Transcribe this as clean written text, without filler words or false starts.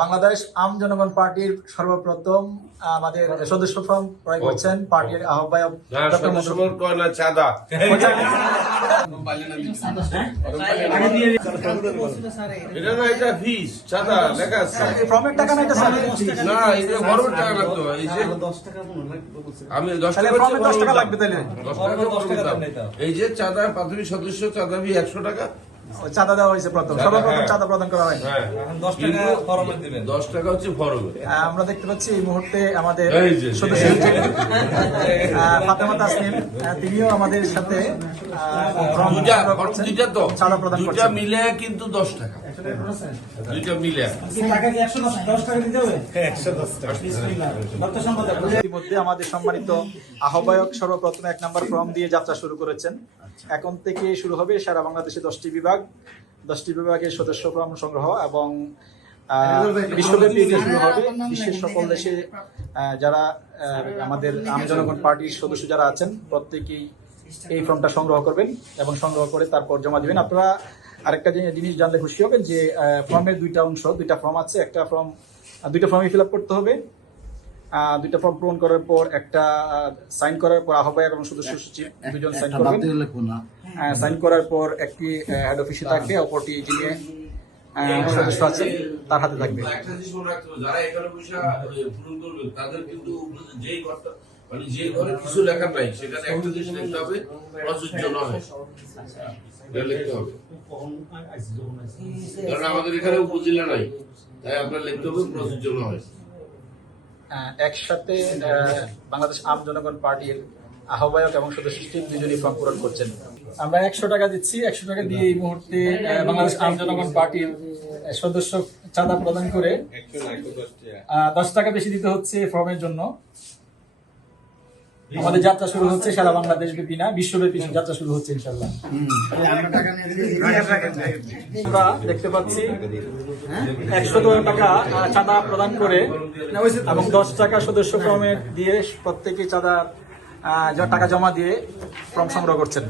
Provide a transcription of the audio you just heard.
বাংলাদেশ আম জনগণ পার্টির সর্বপ্রথম আমাদের সদস্য ফর্ম ক্রয় করছেন পার্টির আহ্বায়ক ডক্টর সদস্যপদ কয় না চাঁদা। এটা না, এটা ফিস চাঁদা লেখা আছে। ফর্মের টাকা নাই তো স্যার? না, এটা ফর্মের টাকা লাগতো। এই যে আমি 10 তাহলে টাকা ফর্মে 10 টাকা লাগবে তাহলে। 10 টাকা দিতাম। এই যে চাঁদা প্রাথমিক সদস্য চাঁদা ফি 100 টাকা। চাঁদা দেওয়া হয়েছে প্রথম, সর্বপ্রথম চাঁদা প্রদান করা হয়। হ্যাঁ, 10 টাকা ফরমে দিবেন। 10 টাকা হচ্ছে ফরমে। আমরা দেখতে পাচ্ছি এই মুহূর্তে আমাদের এই যে। সদস্য ফাতেমা তাসনিম, তিনিও আমাদের সাথে ফর্ম সংগ্রহ করছেন, দুইটা তো চাঁদা প্রদান দুইটা করছেন। মিলে কিন্তু 10 টাকা। দুইটা মিলে ইতিমধ্যে আমাদের সম্মানিত আহ্বায়ক সর্বপ্রথম 1 নম্বর ফর্ম দিয়ে যাত্রা শুরু করেছেন। এখন থেকে শুরু হবে সারা বাংলাদেশে 10টি বিভাগ, 10টি বিভাগের সদস্য ফর্ম সংগ্রহ এবং বিশ্বব্যাপী এটি শুরু হবে। বিশ্বের সকল দেশে যারা আমাদের আম জনগণ পার্টির সদস্য যারা আছেন প্রত্যেকেই এই ফর্মটা সংগ্রহ করবেন এবং সংগ্রহ করে তারপর জমা দিবেন। আপনারা আরেকটা জিনিস জানলে খুশি হবেন যে ফর্মের দুইটা অংশ, দুইটা ফর্ম আছে। একটা ফর্ম, দুইটা ফর্মই ফিল আপ করতে হবে। দুইটা ফর্ম পূরণ করার পর একটা সাইন করার পর আহ্বায়ক এবং সদস্য সচিব দুজন সাইন করবেন। সাইন করার পর একটি হেড অফিসে থাকবে, অপরটি যিনি সদস্য আছেন তার হাতে থাকবে। একটা জিনিস মনে রাখতে হবে, যারা এখানে পয়সা পূরণ করবে তাদের কিন্তু যেই ঘরটা মানে যে ঘরে কিছু লেখা নাই সেখানে একটা জিনিস লিখতে হবে, প্রযোজ্য নয়। এটা লিখতে হবে, কারণ আমাদের এখানে উপজেলা নাই, তাই আপনার লিখতে হবে প্রযোজ্য নয়। একসাথে বাংলাদেশ আম জনগণ পার্টির আহ্বায়ক এবং সদস্য সচিব দুজনই ফর্ম পূরণ করছেন। আমরা 100 টাকা দিচ্ছি। 100 টাকা দিয়ে এই মুহূর্তে বাংলাদেশ আম জনগণ পার্টির সদস্য চাঁদা প্রদান করে 10 টাকা বেশি দিতে হচ্ছে ফর্মের জন্য। আমাদের যাত্রা শুরু হচ্ছে সারা বাংলাদেশ ব্যাপী না, বিশ্বব্যাপী যাত্রা শুরু হচ্ছে ইনশাল্লাহ। আমরা দেখতে পাচ্ছি 100 টাকা চাঁদা প্রদান করে এবং 10 টাকা সদস্য ফর্মে দিয়ে প্রত্যেকে চাঁদা টাকা জমা দিয়ে ফর্ম সংগ্রহ করছেন।